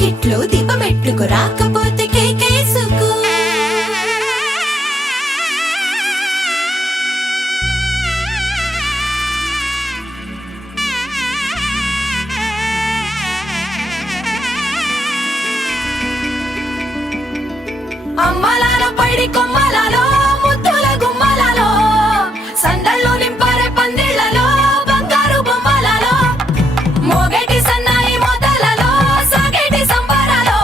వాకిట్లో దీపమెట్టుకు రాకపోతే కేకేసుకు. అమ్మలాలో పైడి కొమ్మలాలో ముద్దుల గుమ్మలాలో సందళ్ళు నింపారే పందిళ్లలో బంగారు బొమ్మలలో మోగేటి సన్నాయి మోతలలో సాగేటి సంబరాలో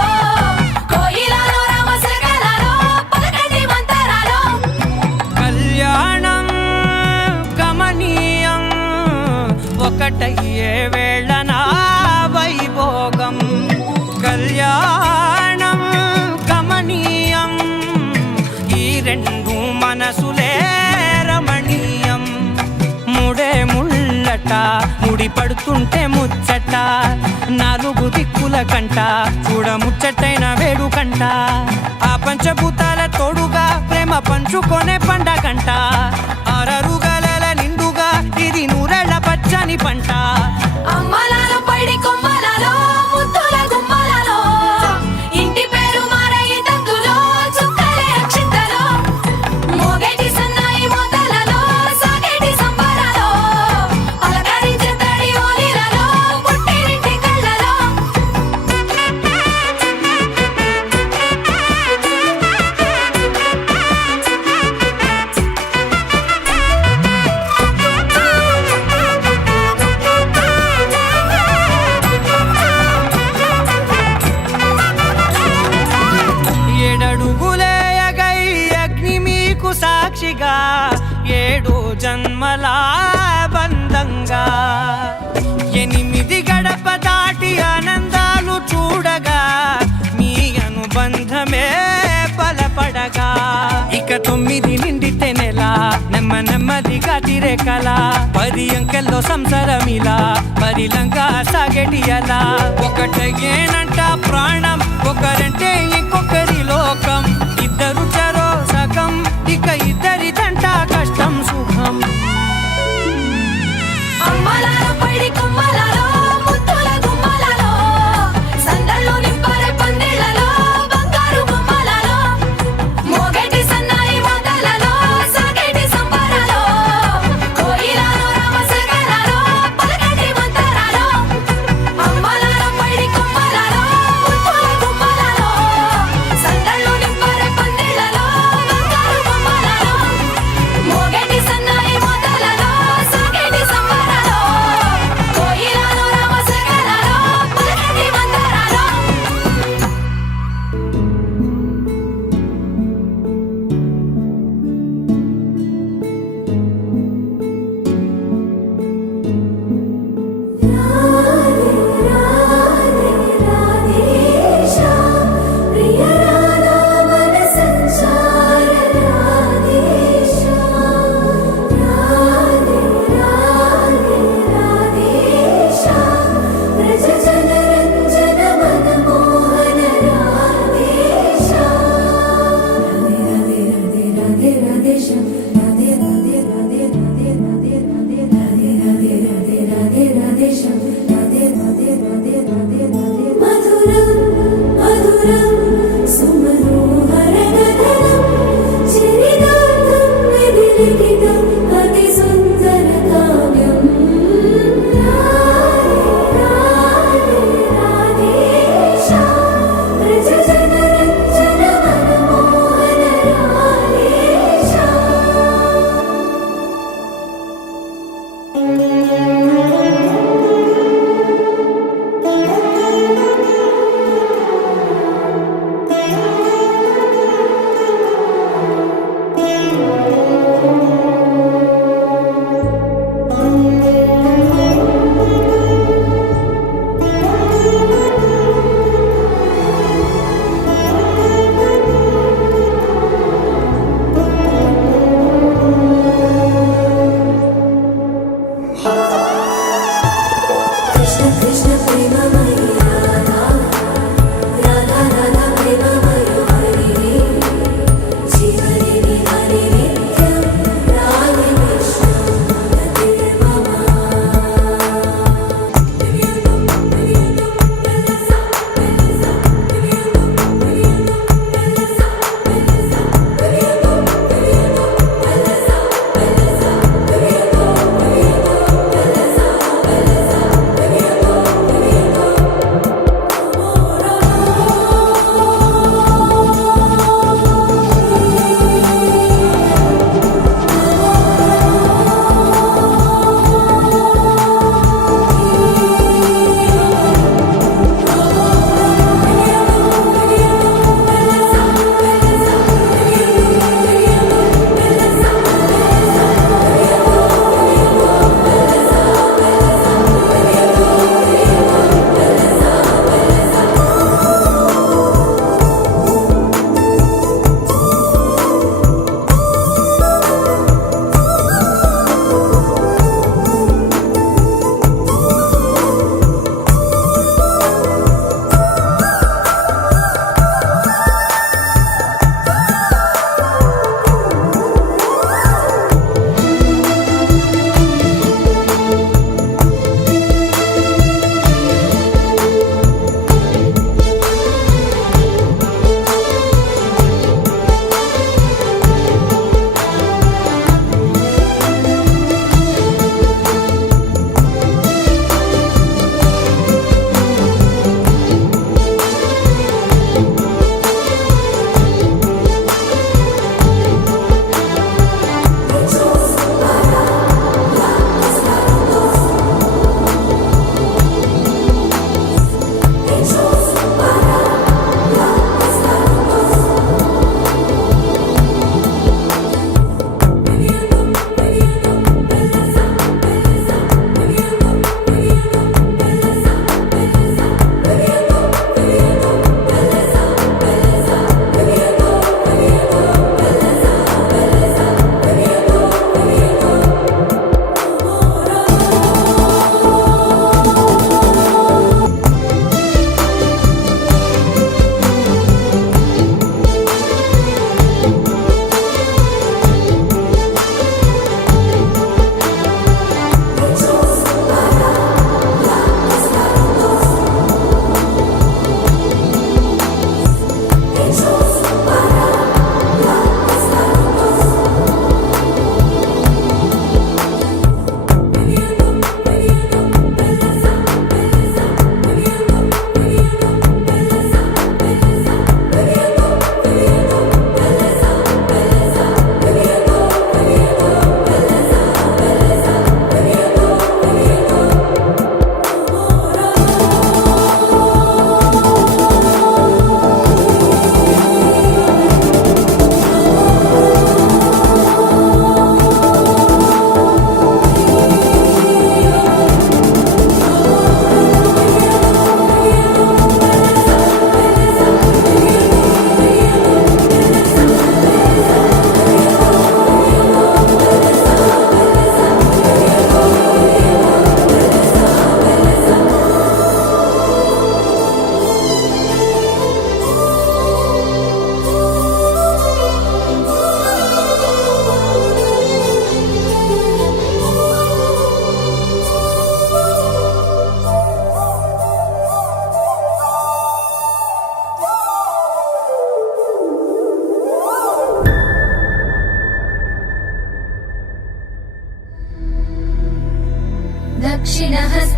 కోయిలలో రామశకలలో పలకటి మంతరాలో. కళ్యాణం గమనీయం ఒకటయ్యే వేళ నా వైభోగం. కళ్యాణం గమనీయం ఈ రెండు మనసులే రమణీయం. ముడే ముళ్ళట ముడి పడుతుంటే ముచ్చట నాలుగు దిక్కుల కంట చూడ ముచ్చటైన వేడుకంట. ఆ పంచభూతాల తోడుగా ప్రేమ పంచుకొనే పండగంట. అరరుగల నిండుగా ఇది నూరెళ్ళ పచ్చని పంట. అమ్మలాలో పైడి కొమ్మలాలో ముద్దుల గుమ్మలాలో ఇంటి పేరు మారయి తందులో చుక్కలే అక్షింతలో మోగేటి సన్నాయి మోతలలో సాగేటి సంబరాలో పలకరించే తడి ఓలిలలో పుట్టినింటి కళ్ళలో. ఏడడుగులే ఎగై అగ్ని మీకు సాక్షిగా ఏడు జన్మల బంధంగా 8 గడప దాటి ఆనందాలు చూడగా మీ అనుబంధమే బలపడగా. ఇక 9 నిండితే నెల నెమ్మదిగా తిరే కల 10 అంకెల్లో సంసారమిలా పరిలంగా సాగేటి అలా. ఒకటేనంట ప్రాణం ఒకరంటే ఇంకొకరి లోకం. ఇద్దరు చరో సగం ఇక ఇద్దరిదంట కష్టం సుఖం. అమ్మలాలో పైడి కొమ్మలాలో ముద్దుల గుమ్మలాలో సందళ్ళు నింపారే పందిళ్లలో బంగారు బొమ్మలలో మోగేటి సన్నాయి మోతలలో సాగేటి సంబరాలో కోయిలలో రామశకలలో పలకటి మంతరాలో. అమ్మలాలో పైడి కొమ్మలాలో ముద్దుల గుమ్మలాలో సందళ్ళు నింపారే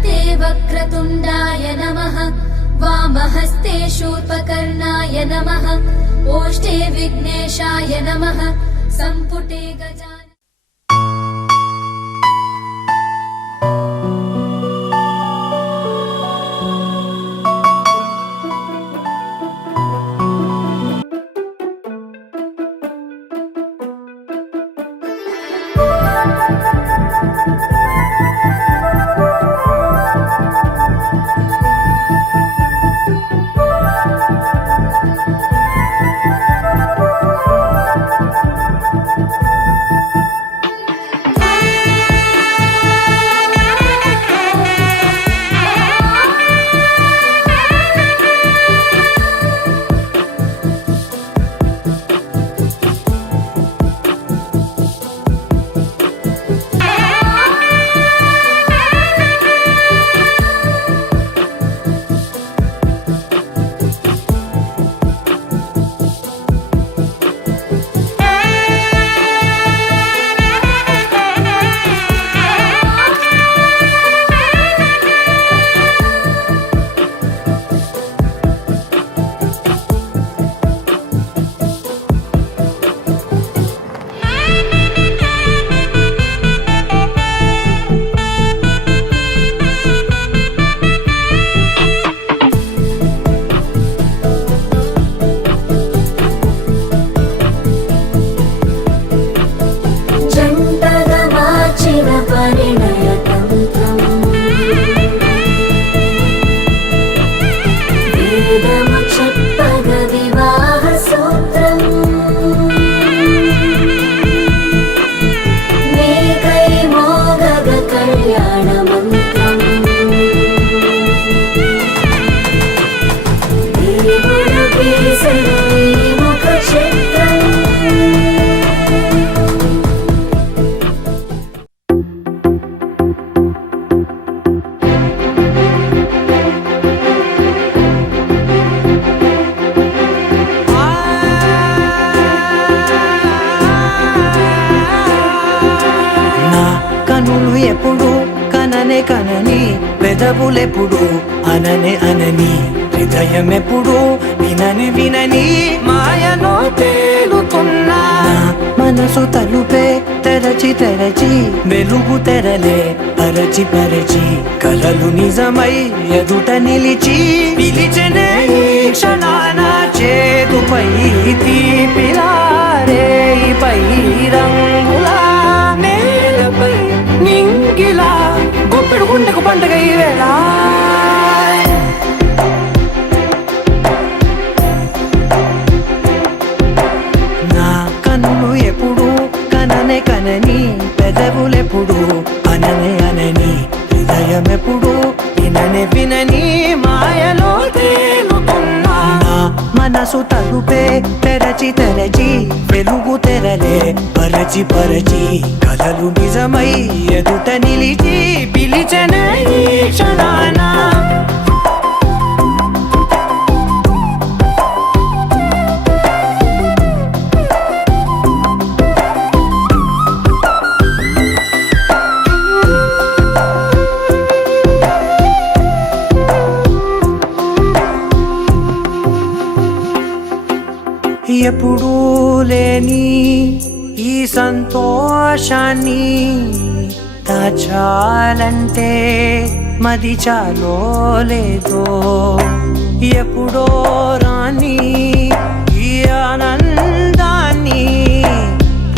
हस्ते वक्रतुण्डाय नमः वामहस्ते शूर्पकर्णाय नमः ओष्ठे विघ्नेशाय नमः सम्पुटे गजानन ఎప్పుడు కననే కనని పెదవులెప్పుడు అననే అనని హృదయం ఎప్పుడు వినని వినని మాయలో తేలుతున్నా మనసు తలుపే తెరచి తెరచి వెలుగు తెరలే పరచి పరచి కలలు నిజమై ఎదుట నిలిచి పిలిచెనే ఈ క్షణాన చేతుపై తీపిలారే పై రంగులా నేలపై నింగిలా గుప్పెడు గుండెకు పండగ ఈ వేళ నా కన్నులు ఎప్పుడు కననే కనని పెదవులెప్పుడు అననే అనని హృదయం ఎప్పుడు విననే వినని మాయలో తేలుతున్నా మనసు తలుపే తెరచి తెరచి వెలుగు తెరలే పరచి పరచి కలలు నిజమై ఎదుట నిలిచి పిలిచెనే ఈ క్షణాన ఎప్పుడూ లేని ఈ సంతోషాన్ని దాచాలంటే మది చాలో లేదో ఎప్పుడో రాని ఈ ఆనందాన్ని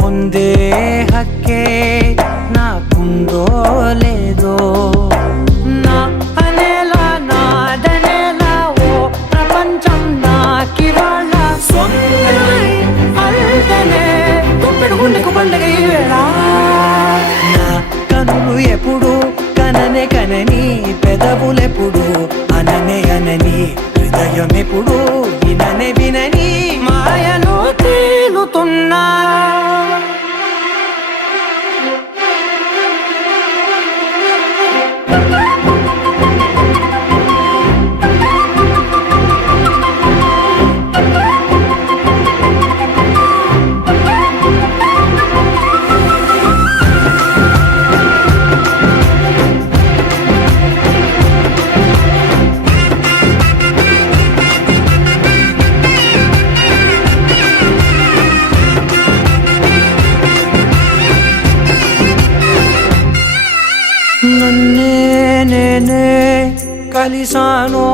పొందే హక్కే నాకుందో లేదో నా అనేలా నాదనేలా ఓ ప్రపంచం నాకివాళ గుండెకు పండగ ఈ వేళ నా కనులు ఎప్పుడు కననే కనని పెదవులెప్పుడు అననే అనని హృదయం ఎప్పుడు విననే వినని మాయలో తేలుతున్నా కలిసానో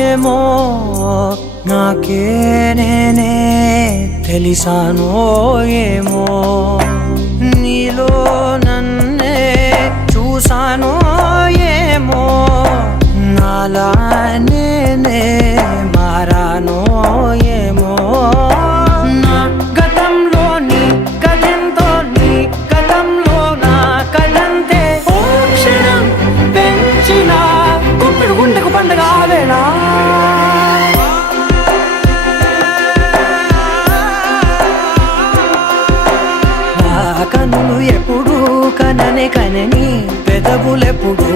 ఏమో నాకే నేనే తెలిసానో ఏమో నీలో నన్నే చూసానో ఏమో నాలా నేనే మారానో ఏమో నా గతంలోని కథంతో నీ గతంలో నా కథంతే ఓ క్షణం పెంచిన గుప్పెడు గుండెకు పండగ ఆవేళ కనులు ఎప్పుడు కననే కనని పెదవులెప్పుడు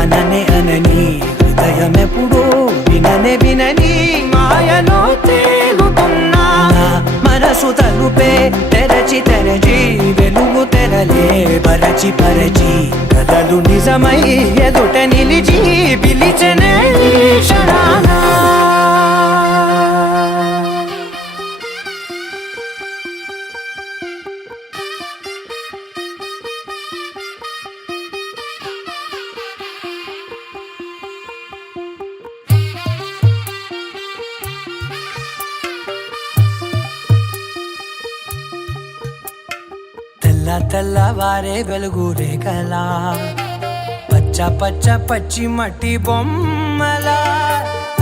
అననే అనని హృదయం ఎప్పుడు విననే వినని మాయలో తేలుతున్నా నా మనసు తలుపే తెరచి తెరచి వెలుగు తెరలే పరచి పరచి కలలు నిజమై ఎదుట నిలిచి పిలిచనే క్షణానా తెల్లవారే వెలుగు రేఖలా పచ్చ పచ్చ పచ్చి మట్టి బొమ్మలా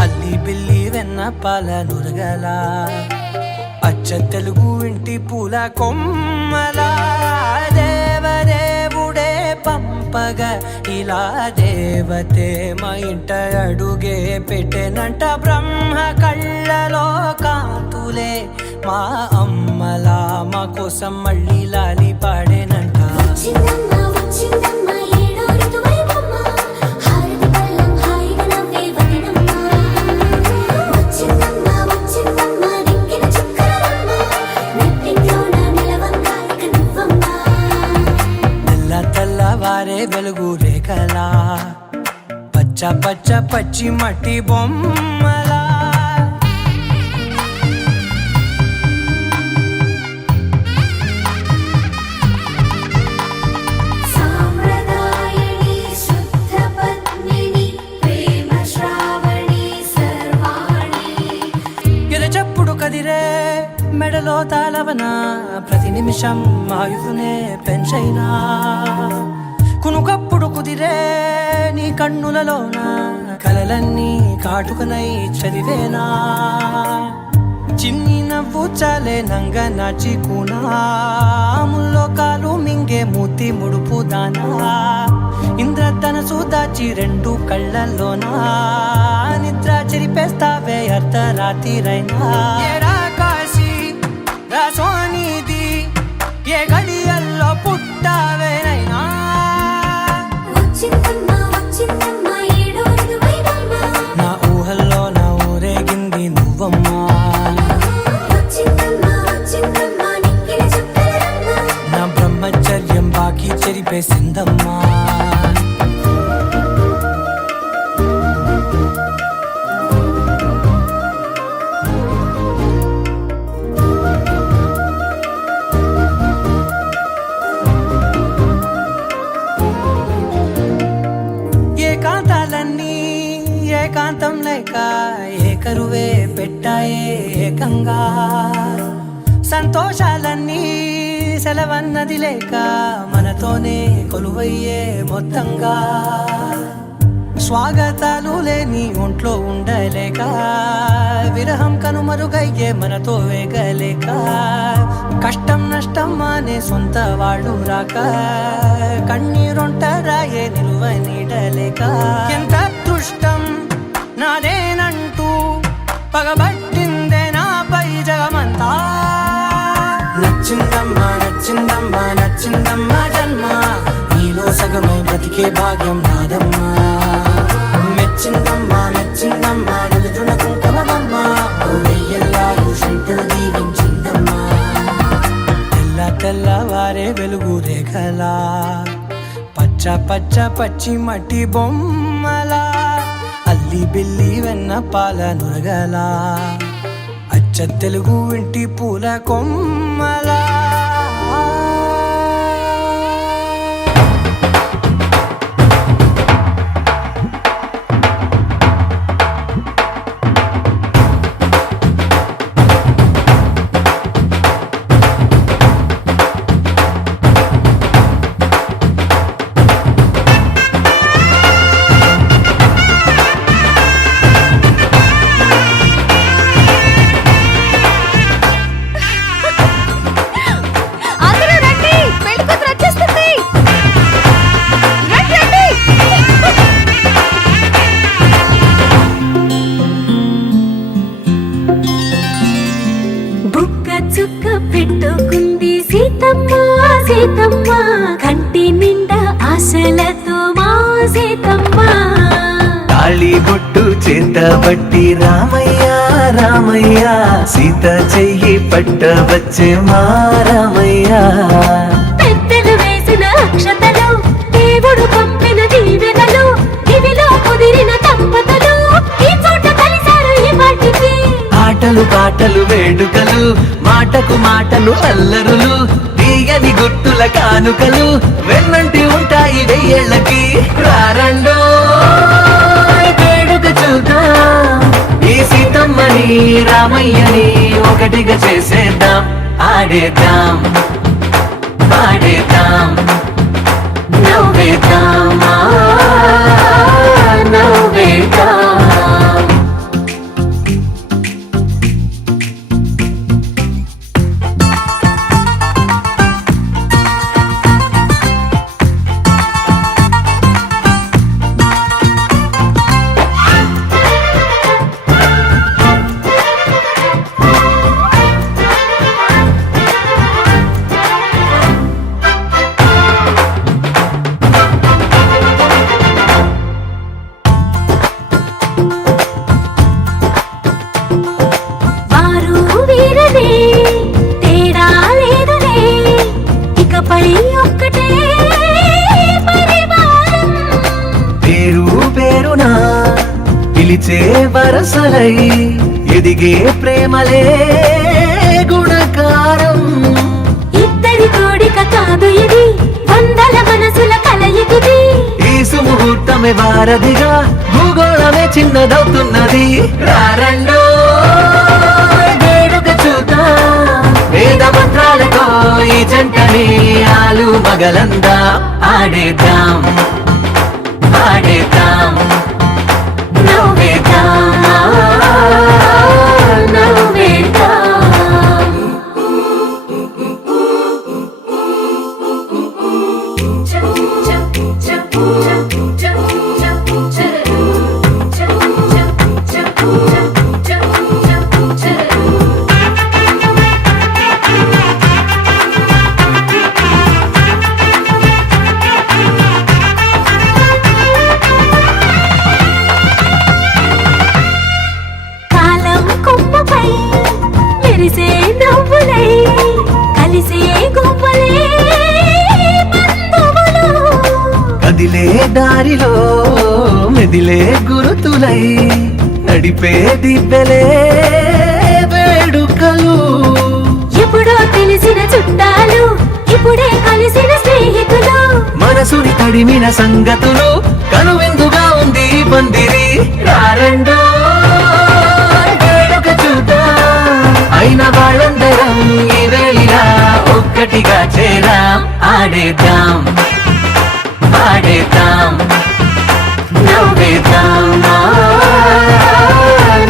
అల్లి బిల్లి వెన్న పాల నురగలా అచ్చ తెలుగు ఇంటి పూల కొమ్మలా దేవదేవుడే పంపగ ఇలా దేవతే మా ఇంట అడుగే పెట్టెనంట బ్రహ్మ కళ్ళలో కాంతులే మా అమ్మలా మా కోసం మళ్ళీ లాలి పాడేనంట తెల్లవారే వెలుగు రేఖలా పచ్చ పచ్చ పచ్చి మట్టి బొమ్మలా కదిరే మెడలో తాళవన ప్రతి నిమిషం ఆయుధునే పెంచైనా కునుకప్పుడు కుదిరే నీ కన్నులలోన కలలన్నీ కాటుకనై చదివేనా చిన్ని నవ్వు చాలే నంగ నాచి కూనాముల్లో కాలు మింగే మూతి ముడుపు దానా ఇంద్రధనసు దాచి రెండు కళ్ళల్లోనా నిద్ర చెరిపేస్తావే అర్ధరాత్రిరైనా కాశీ రాసోనిది ఏ గడియల్లో పుట్టావేనైనా నా ఊహల్లో నా ఊరేగింది నువ్వమ్మా నా బ్రహ్మచర్యం బాకీ చెరిపేసిందమ్మా ఏకాంతం లేక ఏకరువే పెట్టాయే ఏకంగా సంతోషాలన్నీ సెలవన్నది లేక మనతోనే కొలువయ్యే మొత్తంగా స్వాగతాలు లేని ఒంట్లో ఉండలేక విరహం కనుమరుగయ్యే మనతో వేగలేక కష్టం నష్టం అనే సొంత వాళ్ళు రాక కన్నీరొంటరాయే నిలువ నీడలేక ఎంత అదృష్టం నాదేనంటూ పగబట్టిందే నాపై జగమంతా నచ్చిందమ్మా నచ్చిందమ్మా నచ్చిందమ్మా జన్మ నీలో సగమై బ్రతికే భాగ్యం నాదమ్మా మెచ్చిందమ్మా మెచ్చిందమ్మా నిలుతున్న కుంకుమమ్మా వెయ్యల్లాలు శంకరు దీవించిందమ్మా తెల్లవారే వెలుగు రేఖలా పచ్చ పచ్చ పచ్చి మట్టి బొమ్మలా అల్లి బిల్లి వెన్న పాల నురగలా అచ్చ తెలుగు ఇంటి పూల కొమ్మలా సీతమ్మ సీతమ్మ కంటి నిండా ఆశలతో మా సీతమ్మ తాళి బొట్టు చేత బట్టి రామయ్య రామయ్య సీత చెయ్యి పట్ట వచ్చే మా రామయ్య పెద్దలు వేసిన అక్షతలు దేవుడు పంపిన దీవెనలు ఇవిలో కుదిరిన దంపతులు ఈ చోట కలిశారు ఈ వాటికి ఆటలు పాటలు వేడుకలు మాటకు మాటలు అల్లరులు తీయని గుర్తుల కానుకలు వెన్నంటి ఉంటాయి వెయ్యేళ్ళకి రారండో వేడుక చూద్దాం ఈ సీతమ్మని రామయ్యని ఒకటిగా చేసేద్దాం ఆడేద్దాం పాడేద్దాం నవ్వేద్దాం నవ్వేద్దాం వారు వీరనే తేడా లేదులే ఇకపై ఒక్కటే పరివారం పేరు పేరునా పిలిచే వరసలై ఎదిగే ప్రేమలే గుణకారం ఇద్దరి కోడిక కాదు ఇది వందల మనసుల కలయికిది ఈ సుముహూర్తమే వారధిగా భూగోళమే చిన్నదవుతున్నది రారండో వేడుక చూద్దాం వేద మంత్రాలతో ఈ జంటని ఆలు మగలందా ఆడేద్దాం ఆడేద్దాం నవ్వేద్దాం నవ్వేద్దాం కాలం కొమ్మపై మెరిసే నవ్వులై కలిసే గువ్వలే బంధువులు కదిలే దారిలో మెదిలే గురుతులై నడిపే దిబ్బెలే వేడుకలు ఎప్పుడో తెలిసిన చుట్టాలు ఇప్పుడే కలిసిన స్నేహితులు మనసుని తడిమిన సంగతులు కనువిందుగా ఉంది ఈ పందిరి రారండో వేడుక చూద్దాం అయిన వాళ్ళందరం ఈ వేళ ఒక్కటిగా చేరాం ఆడేద్దాం పాడేద్దాం నవ్వేద్దాం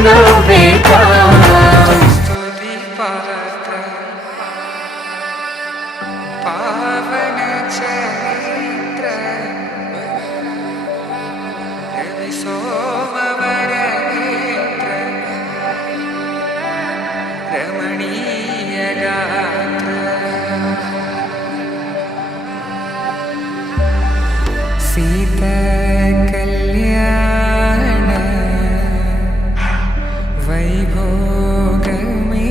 నవ్వేద్దాం స్తుతి పాత్ర పావన చరిత్ర రవి సోమవర నేత్ర రమణీయ గాత్ర సీత కళ్యాణ వైభోగమే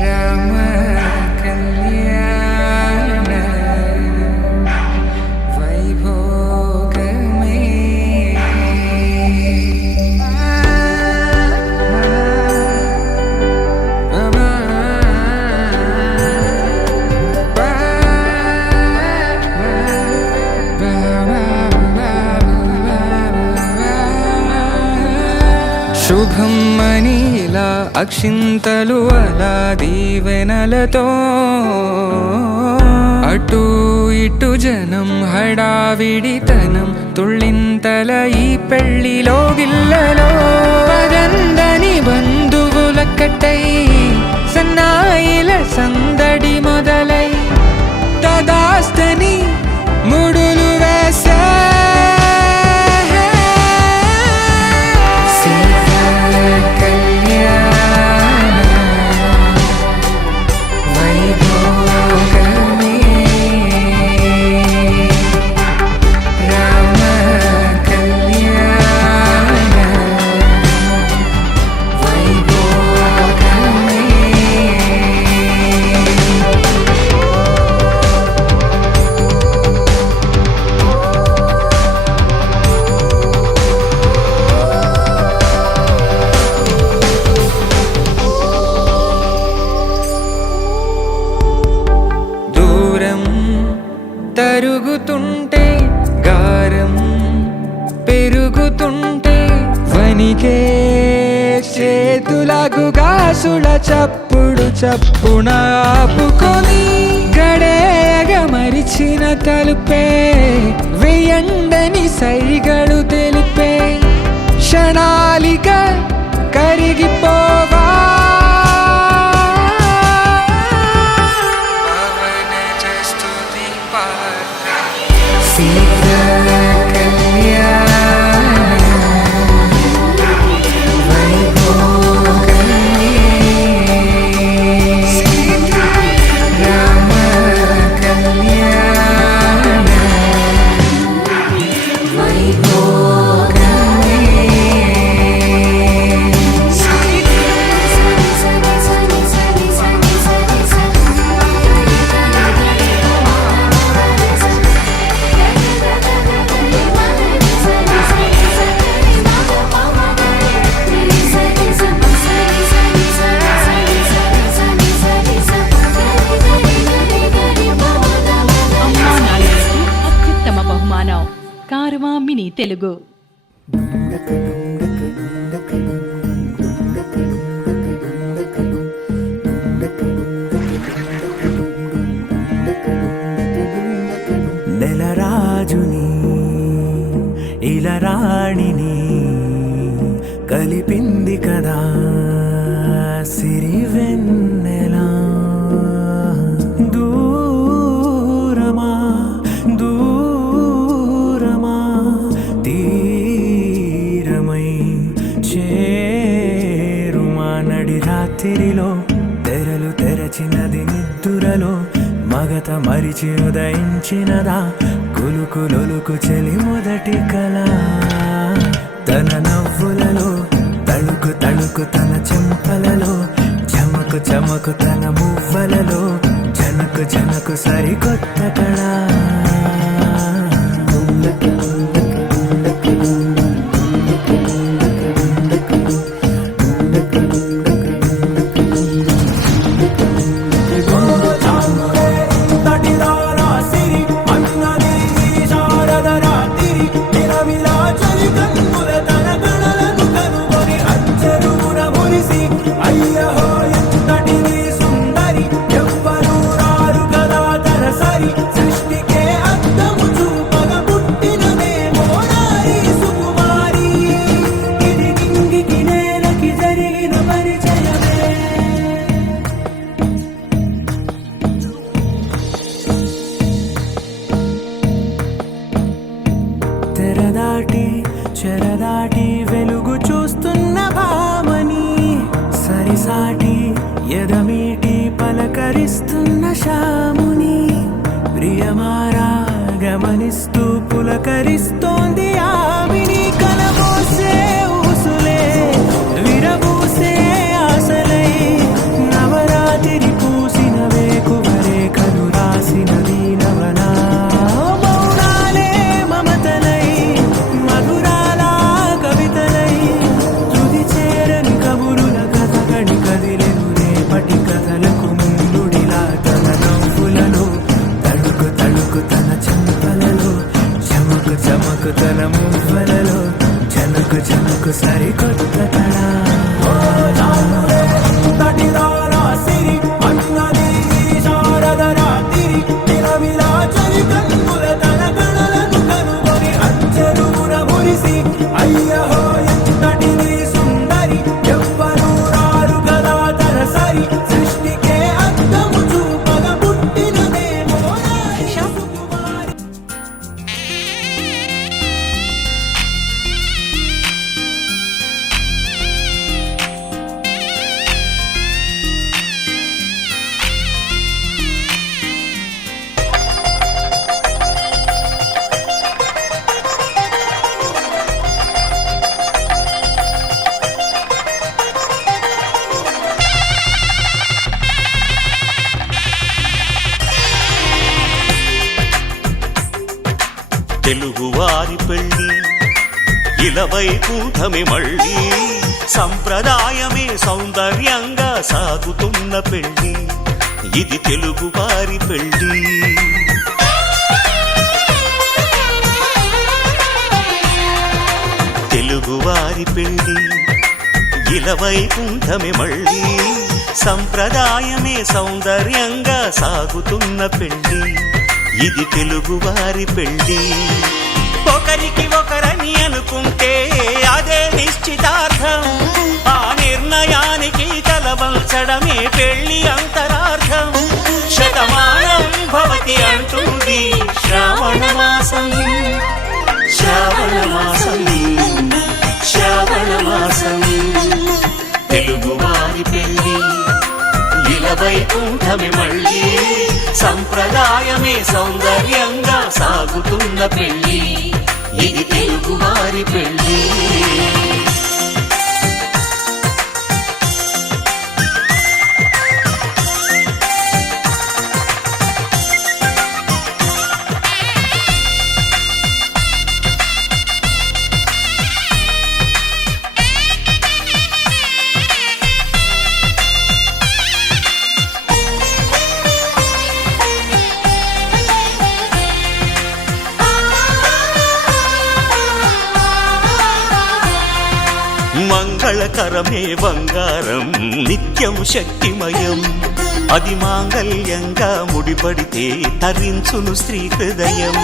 రామ కళ్యాణ వైభోగమే శుభం మనీలా అక్షింతలు అలా దీవెనలతో అటు ఇటు జనం హడావిడితనం తుళ్ళింతల ఈ పెళ్లిలో గిల్లలో పదందని బంధువులక్కటై సన్నాయిల సందడి మొదలై తదాస్తని ముడులు వేసే కళ్యాణ కరుగుతుంటే గారం పెరుగుతుంటే వనికే చేతులకు గాసుల చప్పుడు చప్పున ఆపుకొని గడేయగ మరిచిన తలుపే వెయ్యండని సైగలు తెలిపే క్షణాలిక కరిగిపోవా అత్యుత్తమ బహుమానం కారవా మినీ తెలుగు. నెలరాజుని ఇలరాణిని కలిపింది కదా సిరివెన్నెలా. దూరమా దూరమా తీరమై చేరుమా నడి రాత్రిలో తెరలు తెరచినది నిద్దురలో మగత మరిచి ఉదయించినదా కులుకులొలుకు చెలి మొదటి కళ. తన నవ్వులలో తళుకు తళుకు తన చెంపలలో చమకు చమకు తన మువ్వలలో జనకు జనకు సరికొత్త కళ. తెరదాటి చెరదాటి వెలుగు చూస్తున్న భామని సరిసాటి ఎదమీటి పలకరిస్తున్న శాముని ప్రియమారా గమనిస్తూ పులకరిస్తోంది ఆవిని. కలబోసే ఊసులే విరబూసే ఆశలై నవరాత్రి పూసిన వేకువరే కలు రాసిన దీనవనా. తన మువ్వలలో జనకు జనకు సరికొత్త కళ. తెలుగువారి పెళ్ళి ఇలవైకుంఠమే మళ్ళీ సంప్రదాయమే సౌందర్యంగా సాగుతున్న పెళ్ళి ఇది తెలుగువారి పెళ్ళి. తెలుగువారి పెళ్ళి ఇలవైకుంఠమే మళ్ళీ సంప్రదాయమే సౌందర్యంగా సాగుతున్న పెళ్ళి ఇది తెలుగువారి పెళ్ళి ఒకరికి ఒకరని అనుకుంటే అదే నిశ్చితార్థం ఆ నిర్ణయానికి తలవంచడమే పెళ్లి అంతరార్థం శతమానం భవతి అంటుంది శ్రావణ మాసం శ్రావణ మాసం శ్రావణ మాసం తెలుగువారి పెళ్ళి ఇలవైకుంఠమే మళ్ళీ సంప్రదాయమే సౌందర్యంగా సాగుతున్న పెళ్ళి ఇది తెలుగువారి పెళ్ళి మంగళకరమే బంగారం నిత్యం శక్తిమయం అది మాంగళ్యంగా ముడిపడితే తరించును స్త్రీ హృదయం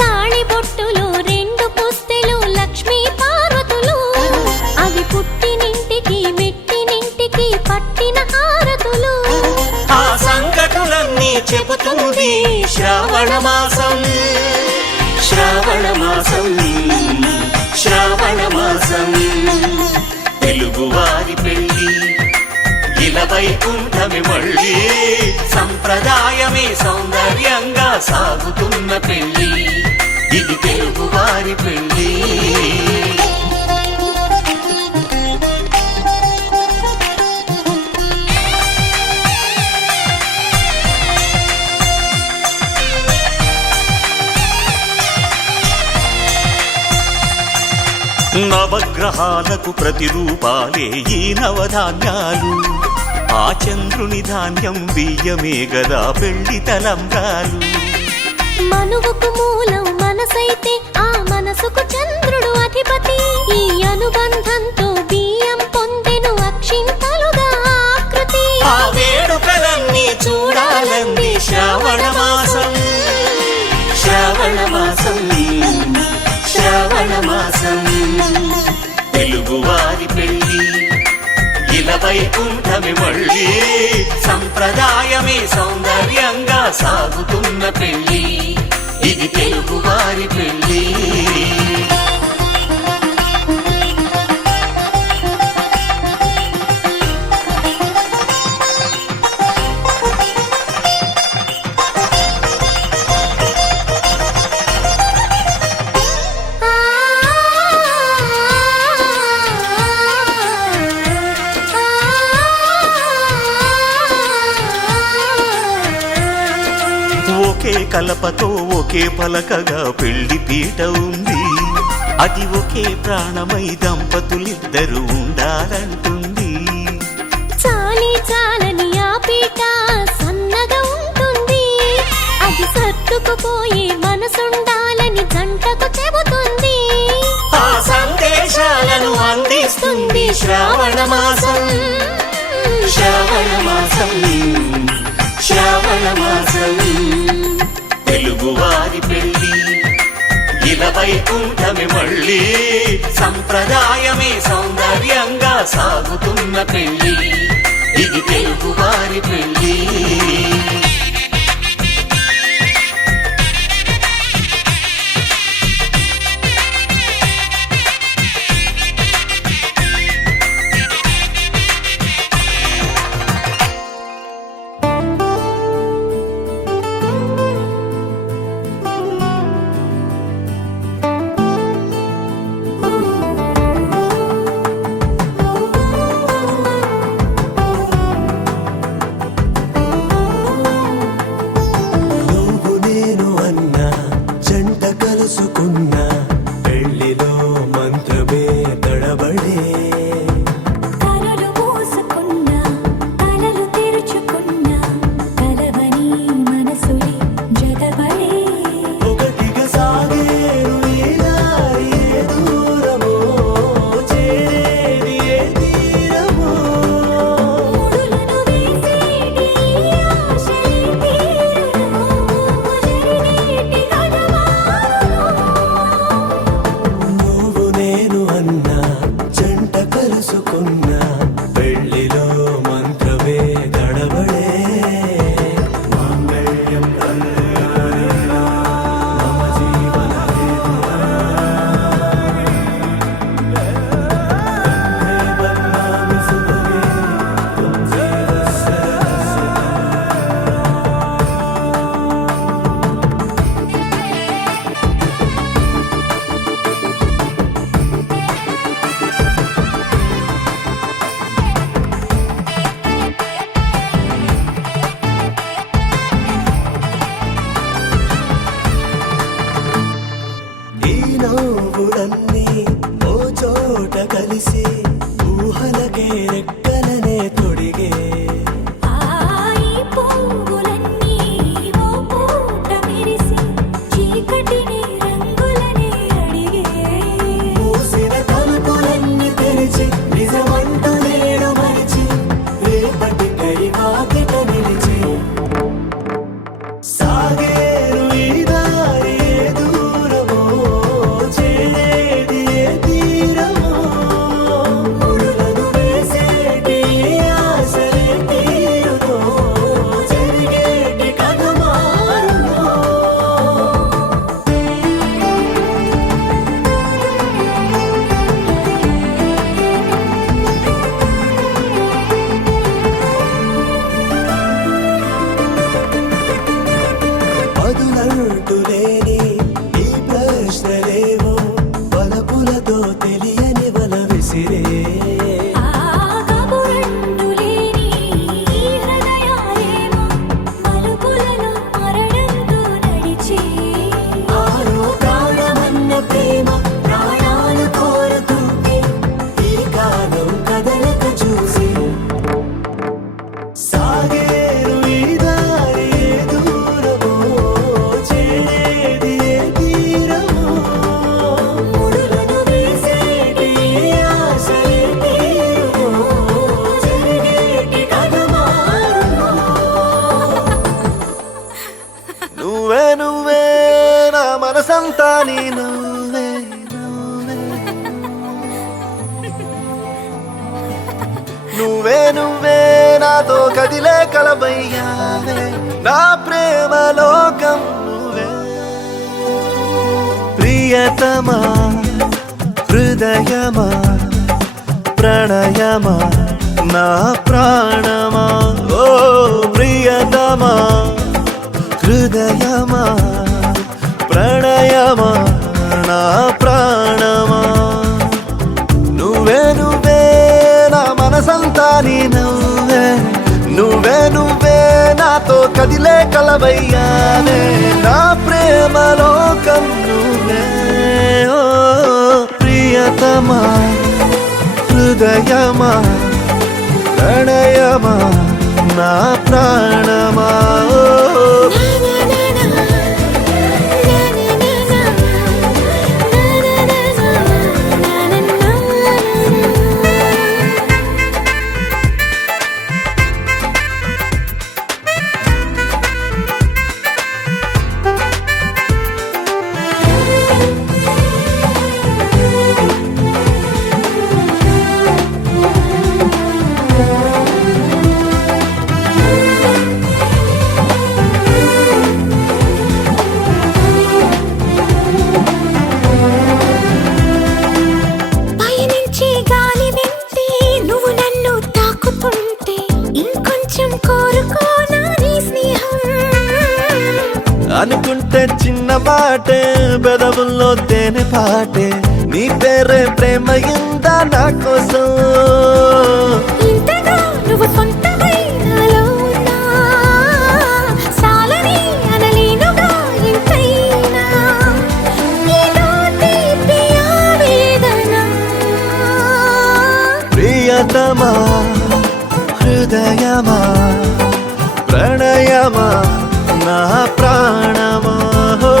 తాళిబొట్టులు రెండు పుస్తెలు లక్ష్మీ పార్వతులు అవి పుట్టినింటికి మెట్టినింటికి పట్టిన హారతులు ఆ సంగతులన్నీ చెబుతుంది శ్రావణ మాసం శ్రావణ మాసం శ్రావణ మాసం తెలుగువారి పెళ్ళి ఇలవైకుంఠమే మళ్ళీ సంప్రదాయమే సౌందర్యంగా సాగుతున్న పెళ్ళి ఇది తెలుగువారి పెళ్ళి నవగ్రహాలకు ప్రతిరూపాలే ఈ నవధాన్యాలు ఆ చంద్రుని ధాన్యం బియ్యమే గదా పెళ్లి తలంబ్రాలు మనువుకు మూలం మనసైతే ఆ మనసుకు చంద్రుడు అధిపతి ఈ అనుబంధంతో బియ్యం పొందెను అక్షింతలుగా ఆకృతి ఆ వేడుకలన్నీ చూడాలంది శ్రావణ మాసం శ్రావణ మాసం శ్రావణ మాసం తెలుగువారి పెళ్ళి ఇలవైకుంఠమే మళ్ళీ సంప్రదాయమే సౌందర్యంగా సాగుతున్న పెళ్ళి ఇది తెలుగువారి పెళ్ళి ఒకే కలపతో ఒకే పలకగా పెళ్లి పీట ఉంది అది ఒకే ప్రాణమై దంపతులిద్దరూ ఉండాలంటుంది చాలి చాలని ఆ పీట సన్నగా ఉంటుంది అది సర్దుకుపోయే మనసుండాలని జంటకు చెబుతుంది ఆ సందేశాలను అందిస్తుంది శ్రావణ మాసం శ్రావణ మాసం శ్రావణ మాసం తెలుగువారి పెళ్ళి ఇలవైకుంఠమే మళ్ళీ సంప్రదాయమే సౌందర్యంగా సాగుతున్న పెళ్ళి ఇది తెలుగువారి పెళ్ళి మురిసి ఊహలకే రెక్కలనే తొడిగే ఈ పువ్వులన్నీ ఓ పూట మెరిసి చీకటిని రంగులనే అడిగే మూసిన తలుపులన్నీ తెరిచి నిజమంటూ నేడు మరిచి రేపటికై వాకిట నిలిచి సాగేరు ఈ దారి ఏ దూరమో చేరేది ఏ తీరమో ముడులను వేసేటి ఆశలే తీరుతో జరిగేటి కథ మారునో పదులంటూ లేని ఈ ప్రశ్నలేవో వలపులతో తెలియని వల విసిరే కబురంటూ లేని ఈ హృదయాలేమో మలుపులలో మరణంతో నడిచే ఆరో ప్రాణమన్న ప్రేమ ప్రాణాలు కోరుతుంటే ఈ కాలం కదలక చూసి సాగేరు ఈ దారి ఏ దూరమో చేరేది ఏ తీరమో ముడులను వేసేటి ఆశలే తీరుమో జరిగేటి కథ మారునో నువ్వే నువ్వే నా మనసంతా నీ నువ్వే నువ్వే నువ్వే నాతో కదిలే కలబయ్యావే నా ప్రేమ లోకం నువ్వే ప్రియతమా హృదయమా ప్రణయమా నా ప్రాణమా ఓ ప్రియతమా హృదయమా ప్రణయమా నా ప్రాణమా నువ్వే నువ్వే నా మనసంతా నీ నువ్వే నువ్వే నువ్వే నాతో కదిలే కలవయ్యానే నా ప్రేమ లోకం నువ్వే ఓ ప్రియతమా హృదయమా ప్రణయమా నా ప్రాణమా ఓ పయనించే గాలి వెంటే నువ్వు నన్ను తాకుతుంటే ఇంకొంచెం కోరుకోనా నీ స్నేహం అనుకుంటే చిన్న మాటే బెదవుల్లో తేనె పాటే నీ పేరే ప్రేమ ఇందా నా కోసం ఇంతగా నువ్వు సొంతమై నాలో ఉన్నా సాలని అనలేనుగా ఎంతైనా ఏదో తీపి ఆవేదన ప్రియతమా హృదయమా ప్రణయమా నా ప్రాణమా ఓ.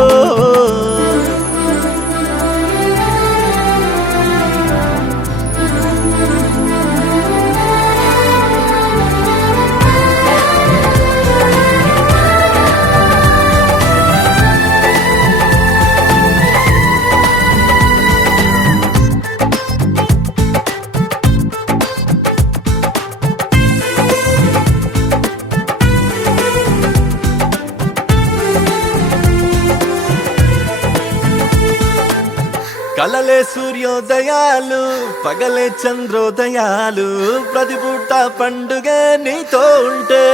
కలలే సూర్యోదయాలు పగలే చంద్రోదయాలు ప్రతిపూట పండుగ నీతో ఉంటే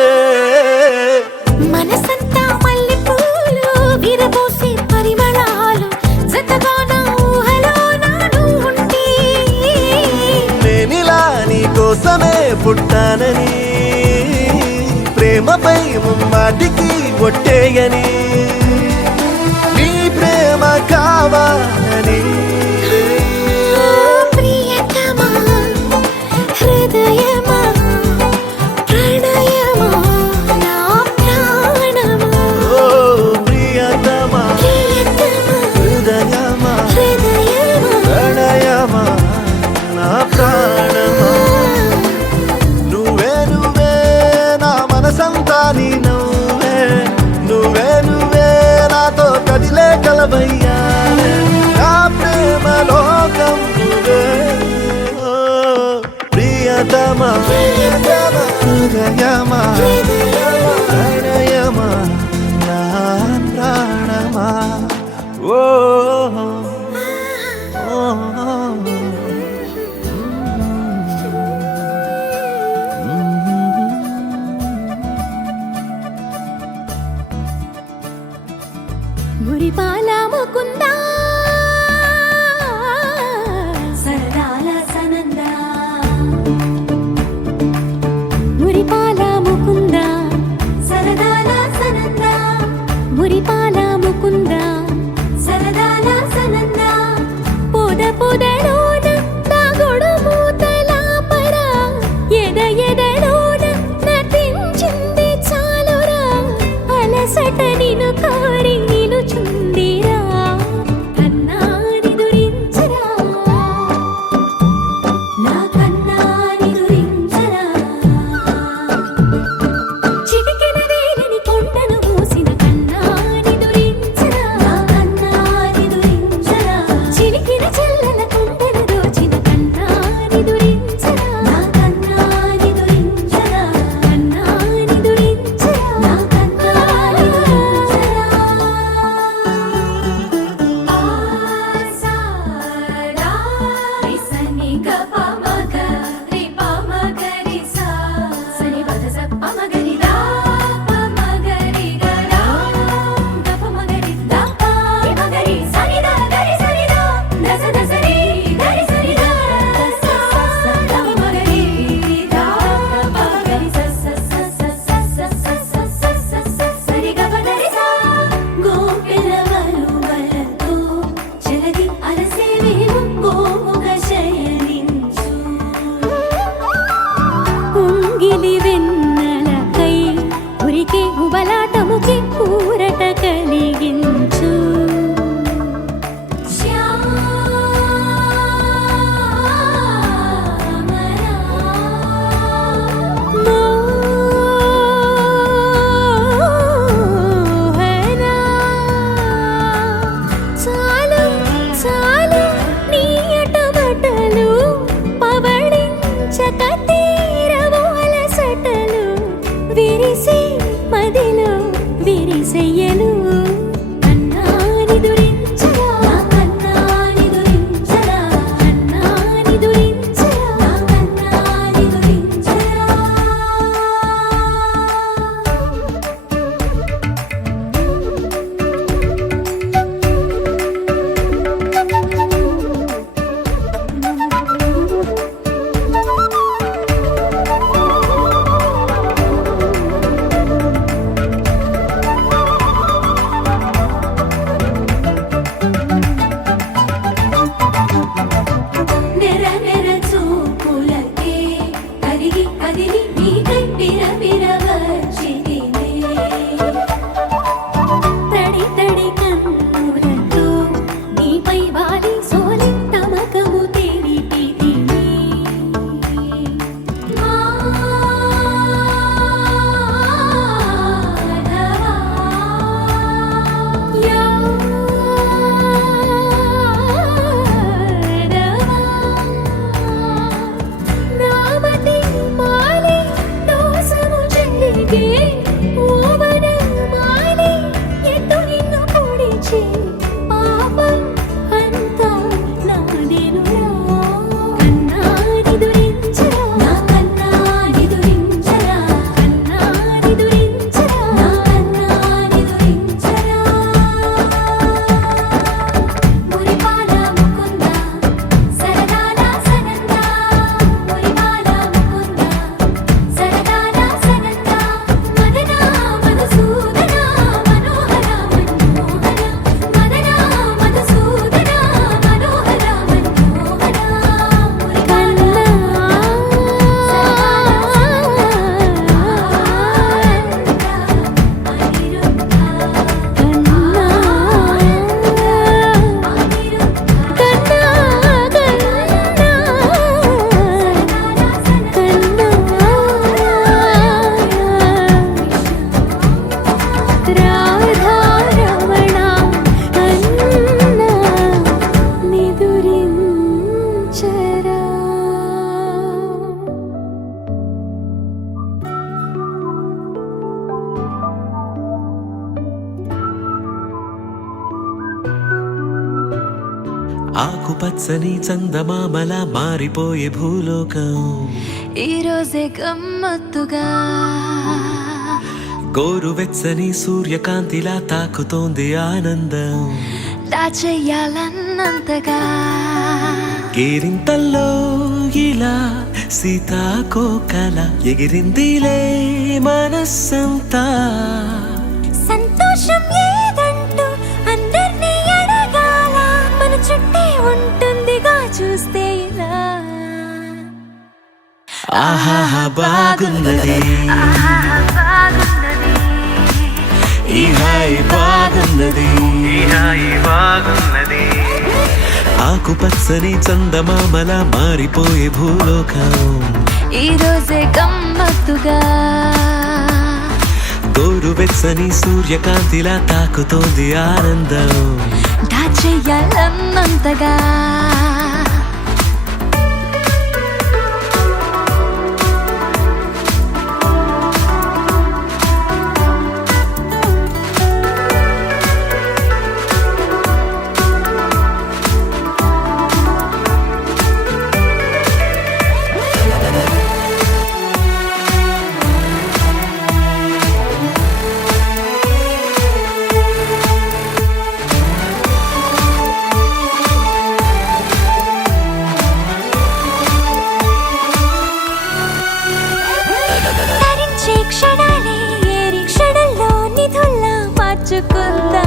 మనసంతా మల్లెపూలు విరబోసే పరిమళాలు జతగా నా ఊహలో నాను ఉంటే నేనిలా నీ కోసమే పుట్టానని ప్రేమపై ముమ్మాటికి ఒట్టేయని నీ ప్రేమ కావాలని ప్రియతమా హృదయమా ప్రణయమా నా ప్రాణమా ఓ మురిపాల ముకుందా సరదాల సనందా మురిపాల ముకుందా సరదాల సనందా మురిపాల ముకుందా సరదాల సనందా పొద పొదలోన తాగుడు మూతలాపరా ఎద ఎదలోన నటించింది చాలురా అలసట నిను కోరి నిలుచుందిరా కన్నాని దురించరా నా కన్నాని దురించరా చిటికెన వేలిని కొండను మూసిన కన్నాని దురించరా నా కన్నాని దురించరా చిలికిన చెల్లెల కొండను దోచిన కన్నాని దురించరా నా కన్నాని దురించరా కన్నాని దురించరా నా కన్నాని దురించరా ఆసారా రిసని గపమగ రిపమగరి సా సని బదస పమగరి దా పమగరి గరా గపమగరి దా పమగరి సని దా గరి సని దా దస దసరి గరి సని దా దస పమగరి దా పమగరి స సరి గపగరి సా గోపిలవలు వలతో జలది అలసేవేమో గోముగ శయనించు ఉంగిలి వెన్నెలకై ఉరికే ఉబలాటముకి ఊరట కలిగించు మోహనా చాలు చాలు నీ అటబటలు పవళించక తీరవు అలసటలు విరిసే మదిలో విరిసెయ్యలు కన్నాని దురించరా కన్నాని దురించరా కన్నాని దురించరా కన్నాని దురించరా నెర నెర చూపులకే కరిగి కదిలి నీకై పిర వచ్చితినే తడి తడి కన్నులతో నీపై వాలి సోలి తమకము తెలిపితినే నామతి మాలి దోసము చెల్లిగే ఓవన మాలి ఎట్టు నిన్ను పొడిచి పాపం అంతా నాదేనురా కన్నాని దురించరా నా కన్నాని దురించరా కన్నాని దురించరా నా కన్నాని దురించరా మురిపాల ముకుందా సరదాల సనందా మురిపాల ముకుందా సరదాల సనందా మదనా మనసు ఆకుపచ్చని చందమామల మారిపోయే భూలోకం ఈ రోజే గమ్మత్తుగా గోరువెచ్చని సూర్యకాంతిలా తాకుతోంది ఆనందం దాచెయ్యాలన్నంతగా కేరింతల్లో ఇలా సీతాకోకల ఎగిరిందిలే మనస్సంతా సంతోషం ఏదంటూ అందర్నీ అడగాల మన చుట్టే ఉంటుందిగా చూస్తే ఇలా ఆహాహా బాగున్నది ఈ హాయి బాగున్నది ఆకుపచ్చని చందమామల మారిపోయే భూలోకం ఈ రోజే గమ్మత్తుగా గోరువెచ్చని సూర్యకాంతిలా తాకుతోంది ఆనందం దాచెయ్యాలన్నంతగా తరించే క్షణాలే ఏరి క్షణంలో నిధుల్లా మార్చుకుందా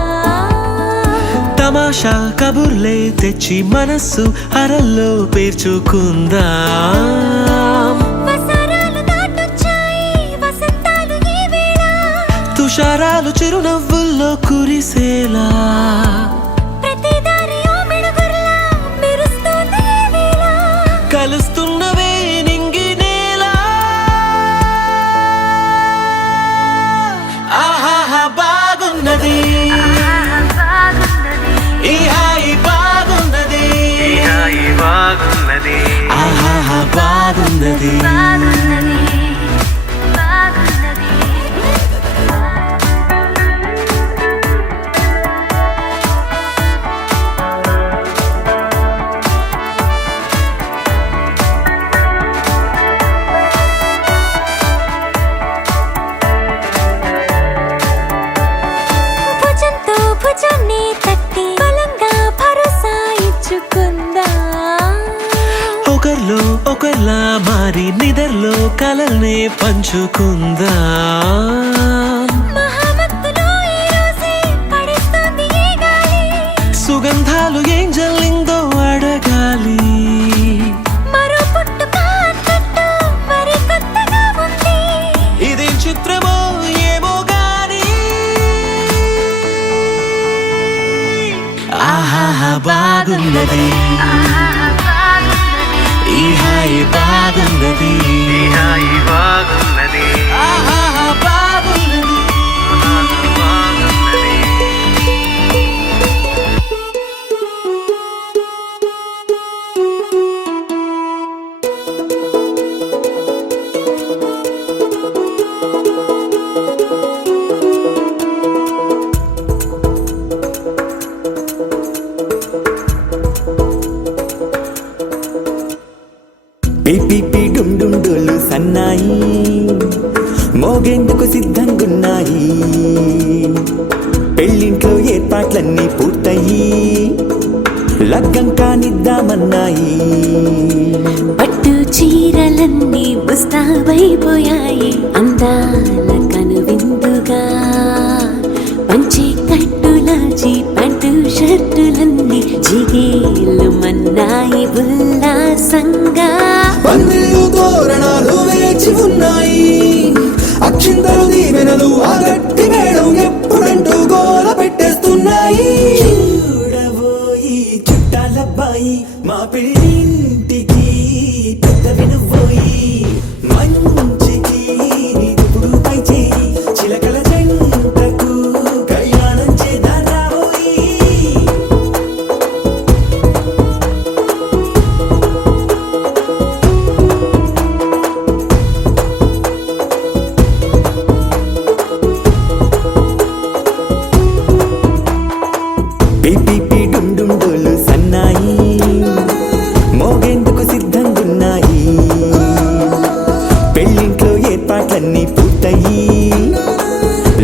తమాషా కబుర్లే తెచ్చి మనస్సు అరల్లో పేర్చుకుందా వసరాలు దాటొచ్చాయి వసంతాలు ఈ వేళ తుషారాలు చిరునవ్వుల్లో కురిసేలా ప్రతి దారి ఓ మిడుగుర్లా మెరుస్తోంది ఈ వేళ కలుస్తున్నవే నింగి నేల ఆహాహా బాగున్నది ఈ హాయి బాగున్నది ఆహాహా బాగున్నది భుజంతో భుజాన్ని తట్టి బలంగా భరోసా ఇచ్చుకుందా ఒకర్లో ఒకర్లా మారి నిదర్లో కలల్నే పంచుకుందా మహామత్తులో ఈ రోజే పడేస్తోంది ఈ గాలి సుగంధాలు ఏం జల్లిందో అడగాలి మరో పుట్టుక అన్నట్టు మరి కొత్తగా ఉంది ఇదేం చిత్రమో ఏమో గాని ఆహాహా బాగున్నది ఈ హాయి బాగున్నది ఆహాహా బాగున్నది పిపి డుమ్ డుమ్ డోలు సన్నాయి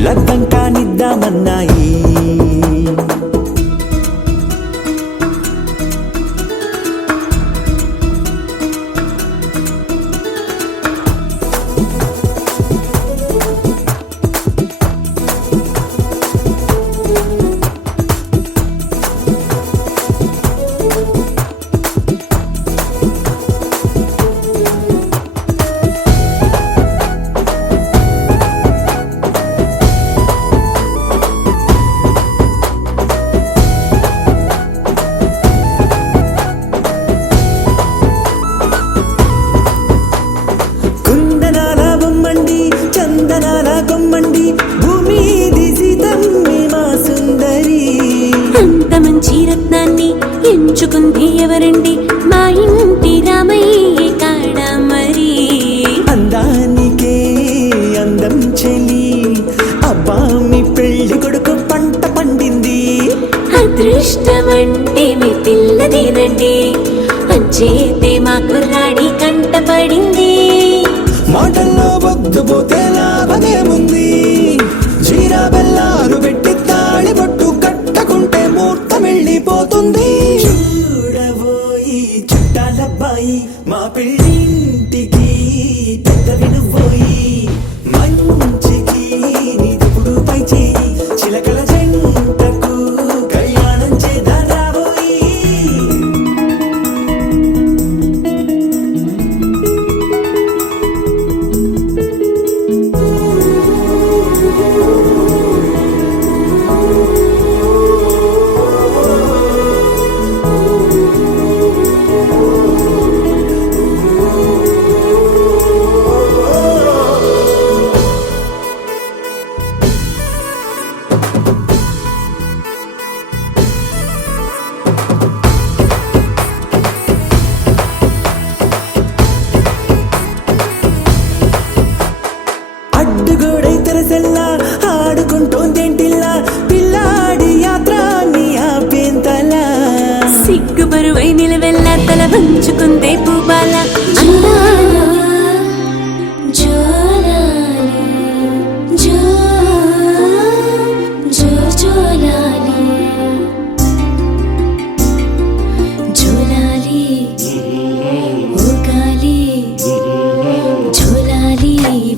లగ్గం కానిద్దామన్నాయి. కుందనాల బొమ్మండి చందనాల కొమ్మండి భూమి దిశితమ్మి మా సుందరి. అంత మంచి రత్నాన్ని ఎంచుకుంది ఎవరండి? మా ఇంటి రామయ్య కాడ మరి. అందానికే అందం చెలి అబ్బా మీ పెళ్లి కొడుకు పంట పండింది. అదృష్టమంటే మీ పిల్లదేనండి, అంచేతే మా కుర్రాడి కంట పడింది. మాటల్లో బొద్దు పోతే లాభమేముంది? జీరా బెల్లాలు పెట్టి తాళి బొట్టు కట్టకుంటే ముహూర్తం వెళ్ళిపోతుంది. చూడబోయి చుట్టాలబ్బాయి మా పెళ్ళింటికి పెద్ద వినుబోయి. మంచికి నీతిపుడు పై చేయి చిలకల జంటకు కళ్యాణం చేద్దాం రాబోయి. అడ్డుగోడై తెరసెల్లా ఆడుకుంటోందేంటిల్లా పిల్లాడి యాత్రాన్ని ఆపేంతలా. సిగ్గు బరువై నిలవెల్లా తల వంచుకుందే పూబాల.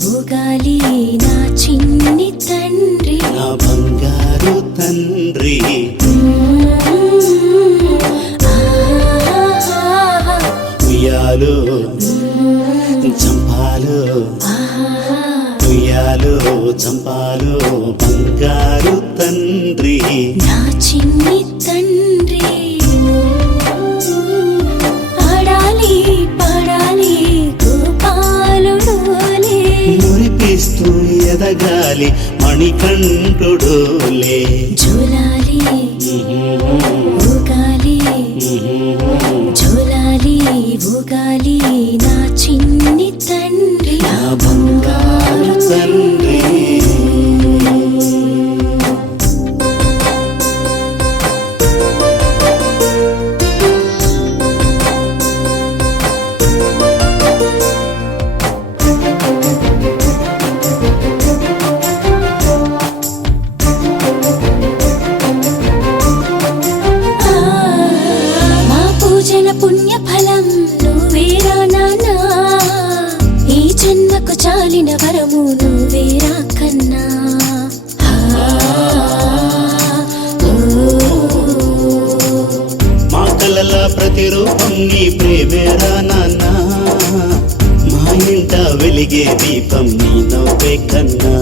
ఊగాలి నా చిన్ని తండ్రి, నా బంగారు తండ్రి. ఉయ్యాలు చంపాలు ఉయ్యాలు చంపాలు బంగారు తండ్రి. నా చిన్ని తండ్రి. ఆడాలి పాడాలి గోపాలుడోలే, మురిపిస్తూ ఎదగాలి మణికంఠుడోలే. జోలాలి ఊగాలి జోలాలి ఊగాలి నా చిన్ని తండ్రి, నా బంగారు తండ్రి. మా పూజల పుణ్యఫలం నువ్వేరా నాన్నా, ఈ జన్మకు చాలిన వరము నువ్వేరా కన్నా. మా కలల ప్రతిరూపం నీ ప్రేమేరా నాన్న, మా ఇంట వెలిగే దీపం నీ నవ్వే కన్నా.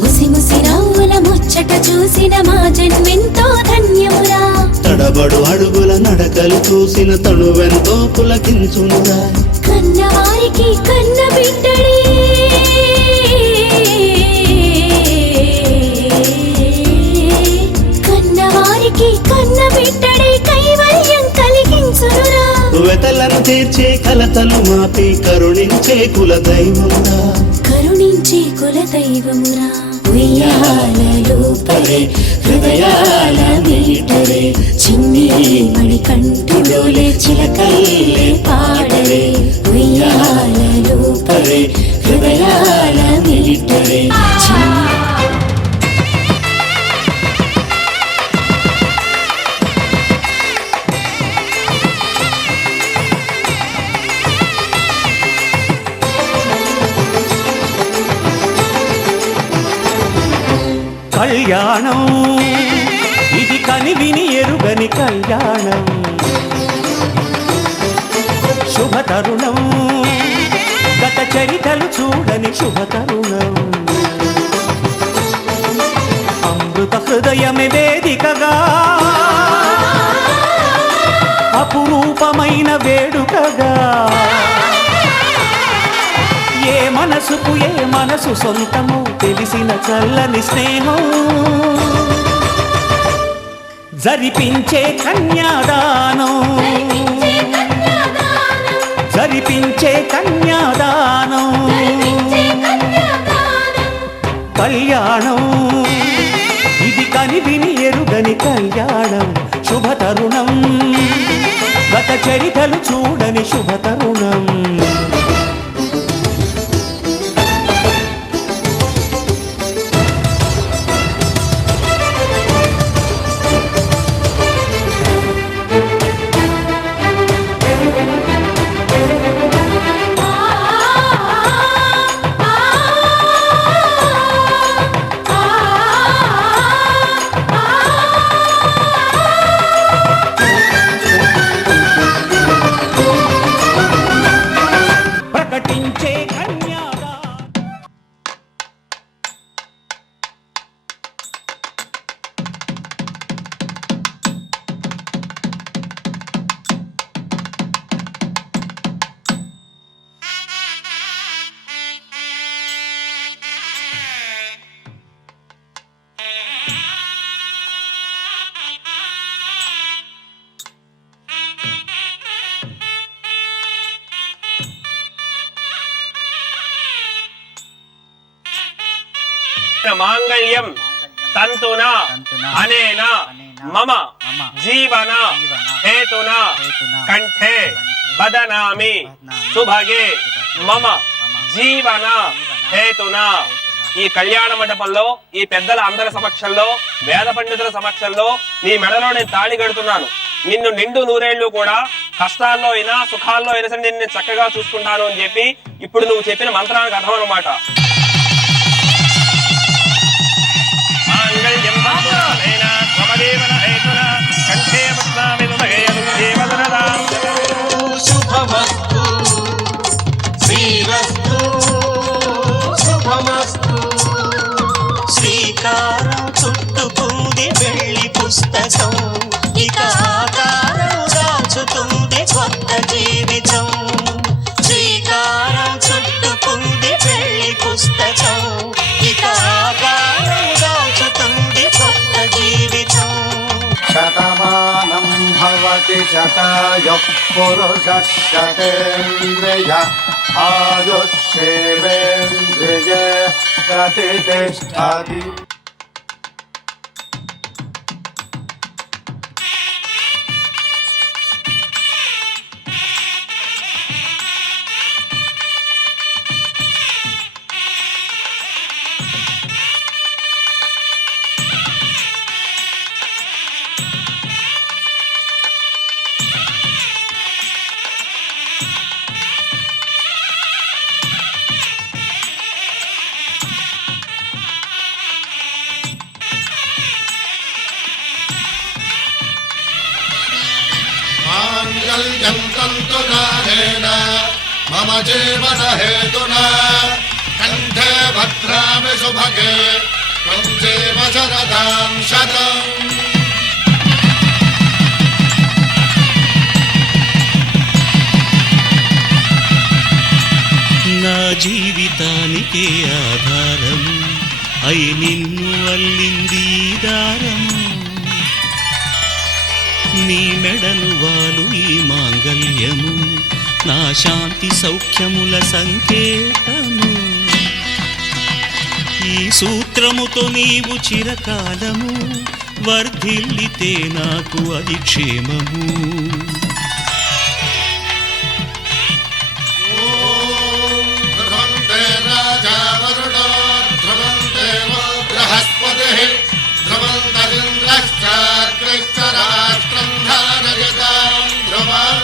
ముసి ముసి నవ్వుల ముచ్చట చూసిన మా జన్మెంతో ధన్యమురా. తడబడు అడుగుల నడకలు చూసిన తనువెంతో పులకించునురా. కన్నవారికి కన్న బిడ్డడి, కన్నవారికి కన్న బిడ్డడి కైవల్యం కలిగించునురా. వెతలను తీర్చే కలతలు మాపి కరుణించే కుల దైవమురా. కరుణించే కుల దైవమురా. ఉయ్యాలలోపలే హృదయాల మీటరే, చిన్ని మణికంఠుడోలే చిలకల్లే పాడరే. ఉయ్యాలలోపలే హృదయాల మీటరే, చిన్ని కళ్యాణం ఇది కనివిని ఎరుగని కళ్యాణం శుభ తరుణం గత చరితలు చూడని శుభ తరుణం అమృత హృదయమే వేదికగా అపురూపమైన వేడుకగా ఏ మనసుకు ఏ మనసు సొంతము తెలిసిన చల్లని స్నేహం జరిపించే కన్యాదానం జరిపించే కన్యాదానం కళ్యాణం ఇది కనివిని ఎరుగని కళ్యాణం శుభ తరుణం గత చరితలు చూడని శుభ తరుణం ప్రకటించే కన్యాదానం మాంగళ్యం తంతునా అనేన మమ జీవన హేతునా కంఠే బదనామి శుభగే మమ జీవన హేతునా. ఈ కళ్యాణ మండపంలో ఈ పెద్దల అందరి సమక్షంలో వేద పండితుల సమక్షంలో నీ మెడలో నేను తాళి కడుతున్నాను. నిన్ను నిండు నూరేళ్లు కూడా కష్టాల్లో అయినా సుఖాల్లో అయినా సరే నిన్ను చక్కగా చూసుకుంటాను అని చెప్పి ఇప్పుడు నువ్వు చెప్పిన మంత్రానికి అర్థం అన్నమాట. శుభమస్తు శ్రీరస్తు శుభమస్తు. శ్రీకారం చుట్టుకుంది వెళ్ళి పుస్తకం ఇక ఆకారం దాచుతుంది కొత్త జీవితం. శ్రీకారం చుట్టుకుంది వెళ్ళి పుస్తకం ఇక ఆకారం దాచుతుంది కొత్త జీవితం. శతమానం భవతి శతాయుః పురుషः శతేంద్రియ ఆయుష్యేవేంద్రియే ప్రతిష్ఠతి. మాంగళ్యం తంతునానేన మమ జీవన హేతునా కంఠే భద్రామి శుభగే త్వం జీవ శరదాం శతం. నా జీవితానికే ఆధారము అయి నిన్ను అల్లింది దారము. నీ మెడను వాలు ఈ మాంగళ్యము నా శాంతి సౌఖ్యముల సంకేతము. ఈ సూత్రముతో నీవు చిరకాలము వర్ధిల్లితే నాకు అది క్షేమము. ధ్రువంతే రాజా వరుణో ధ్రువం దేవో బృహస్పతిః ధ్రువంతరింద్రశ్చాగ్నిశ్చ రాష్ట్రం ధారయతాం ధ్రువం.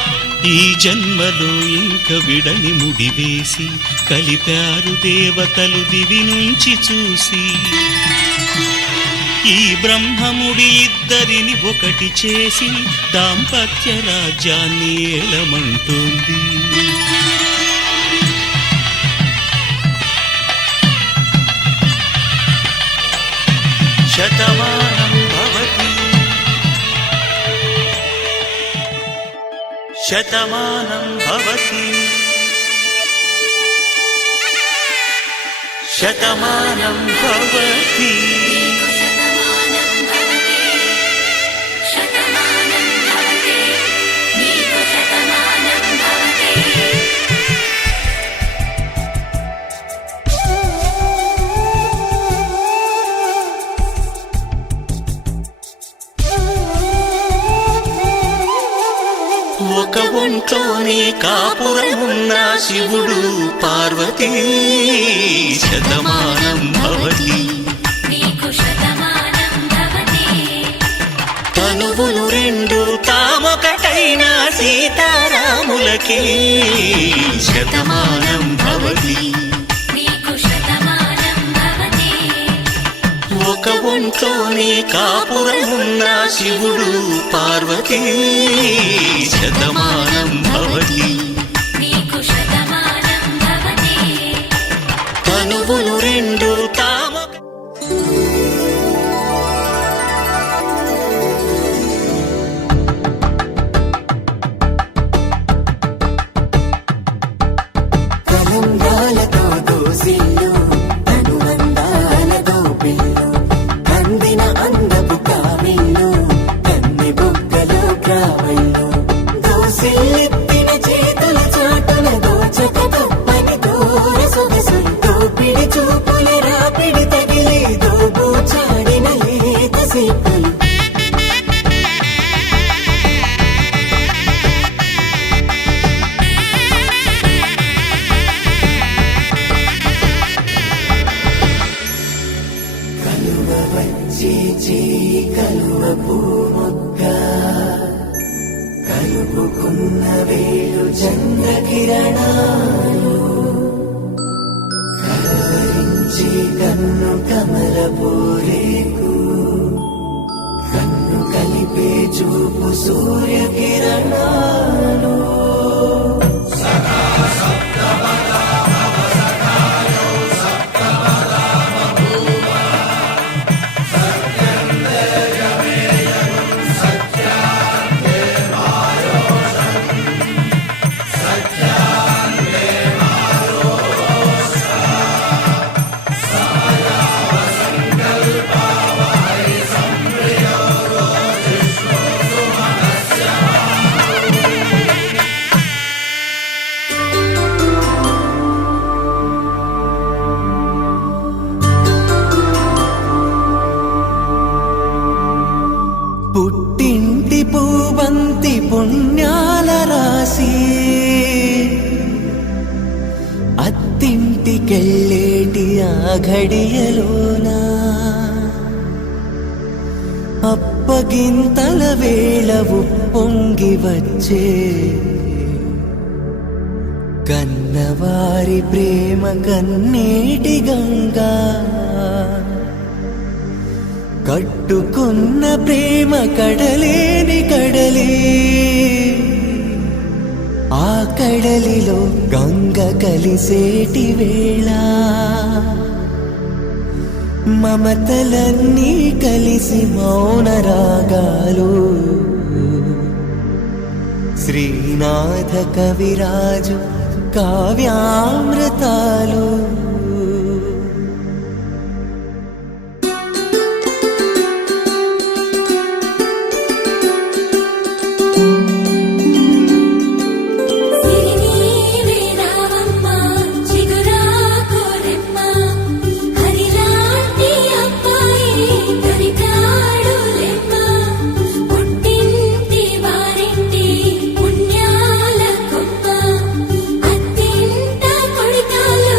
ఈ జన్మలో ఇంక విడని ముడివేసి కలిపారు దేవతలు దివి నుంచి చూసి. ఈ బ్రహ్మముడి ఇద్దరిని ఒకటి చేసి దాంపత్య రాజ్యాన్ని ఏలమంటుంది. శతమానం భవతి శతమానం భవతి శతమానం భవతి. ఒక ఒంట్లోనే కాపురమున్న శివుడు పార్వతీ శతమానం భవతి. తనువులు రెండు తామొకటైన సీతారాములకి శతమానం భవతి. ఒక ఒంట్లోనే కాపురమున్న శివుడు పార్వతీ శతమానం భవతి. తనువులు రెండు తామొక కలంగాలతో దోసిల్లు అనుబంధాలతో పిల్లు అందిన అందపు కావిల్లు కన్ని బుగ్గలు గ్రావళ్ళు దోసిల్లెత్తిన చేతుల చాటున దోచక తప్పని దూర సొగసులు దోపిడి చూపుల రాపిడి తగిలి దోబూచాడిన లేత సీపులు కలువ వచ్చి చేయి కలువ పూమొక్క కలుపుకున్న వేలు చంద్రకిరణాలు కలవరించి కన్ను కమల పూరేకు కన్ను కలిపే చూపు సూర్యకిరణాలు పుట్టింటి పూవంతి పుణ్యాల రాసి అత్తింటికెళ్ళేటి ఆ ఘడియలోనా అప్పగింతల వేళ ఉప్పొంగి వచ్చే కన్నవారి ప్రేమ కన్నీటి గంగా కట్టుకున్న ప్రేమ కడలేని కడలి ఆ కడలిలో గంగ కలిసేటి వేళ మమతలన్నీ కలిసి మౌన రాగాలు శ్రీనాథ కవిరాజు కావ్యామృతాలు పుణ్యాల కొమ్మ అత్తింట కొడికాలు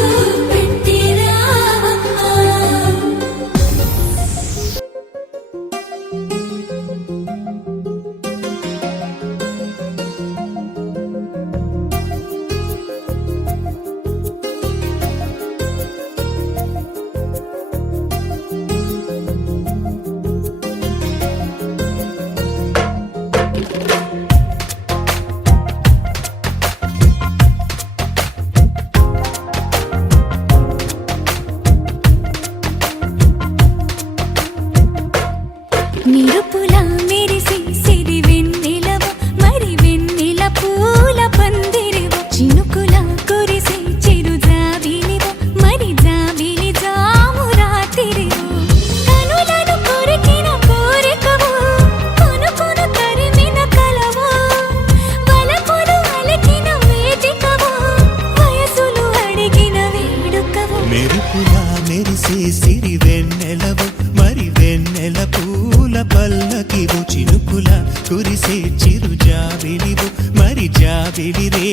పల్లకివు చినుకుల కురిసే చిరు జాబిలివు మరి జాబిలి రే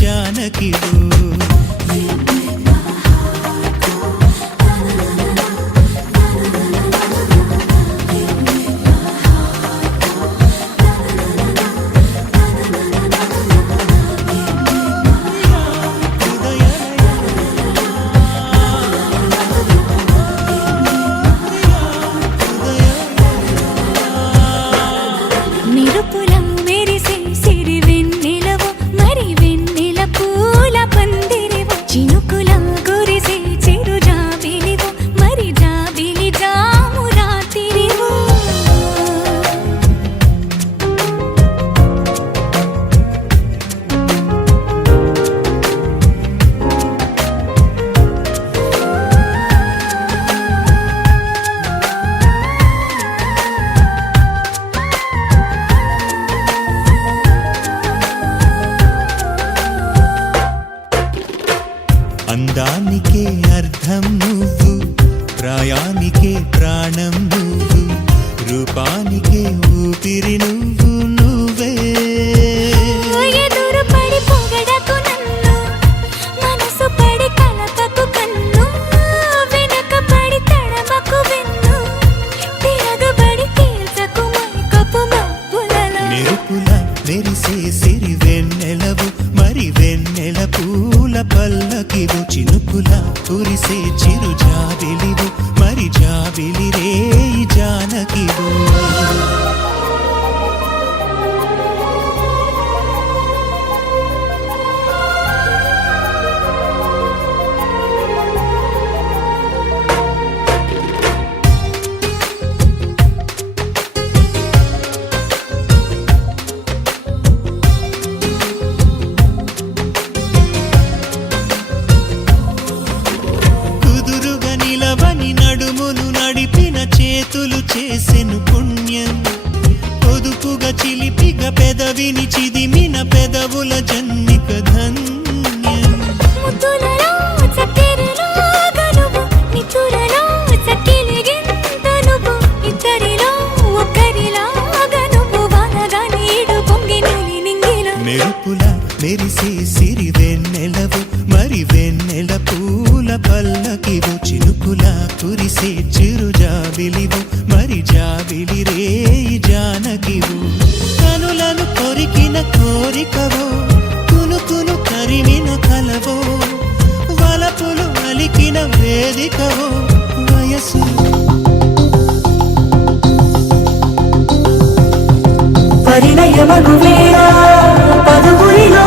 జానకివు నిరుపులం మెరిసే సిరి వెన్నెలవు మరి వెన్నెల పూల పందిరివు చినుకులం కురిసే చిరు జాబిలివు మరి జాబిలి జాము రాతిరివు అందానికే అర్థం నువ్వు ప్రాయానికే ప్రాణం నువ్వు రూపానికే ఊపిరి నువ్వు నువ్వే ఎదురు పడి పొగడకు నన్ను మనసు పడి కలపకు కన్ను వెనక పడి తడమకు వెన్ను తిరగబడి తీర్చకు మైకపు మబ్బులలో మెరుపుల మెరిసే సిరి వెన్నెలవు మరి వెన్నెల పూల పల్లకివు చినుకుల కురిసే చిరు జాబిలివు మరి జాబిలి రే జానకివు కుదురుగా నిలవని నడుములు నడిపిన చేతులు చేసెను పుణ్యం పొదుపుగా చిలిపిగా పెదవిని చిదిమిన పెదవుల జన్నిక ధన్యం ముద్దులలో చక్కెరలో గనువు నితులలో చక్కెలిగింత నువ్వు ఇద్దరిలో ఒక్కరిలా గనువు వానగా నీడు పొంగి నులి నింగిలో మెరుపుల మెరిసే సిరి వెన్నెలవు మరి వెన్నెల పూల పల్లకివు చినుకుల కురిసే చిరు జాబిలివు మరి జాబిలి రే జానకివు కనులను కొరికిన కోరికవో కునుకును కరిమిన కలవో వలపులు అలికిన వేదికవో వయసు పరిణయమగు వేళ పదుగురిలో